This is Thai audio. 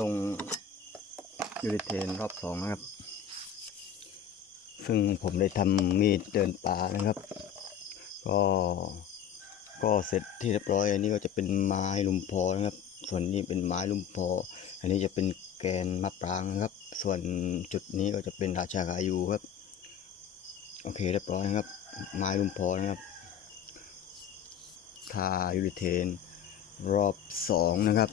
ลงยูริเทนรอบสองนะครับ ซึ่งผมได้ทำมีดเดินป่านะครับ ก็ก็เสร็จที่เรียบร้อย อันนี้ก็จะเป็นไม้ลุมพอนะครับ ส่วนนี้เป็นไม้ลุมพอ อันนี้จะเป็นแกนมะปรางนะครับ ส่วนจุดนี้ก็จะเป็นราชากายูครับ โอเคเรียบร้อยนะครับ ไม้ลุมพอนะครับ ทายูริเทนรอบสองนะครับ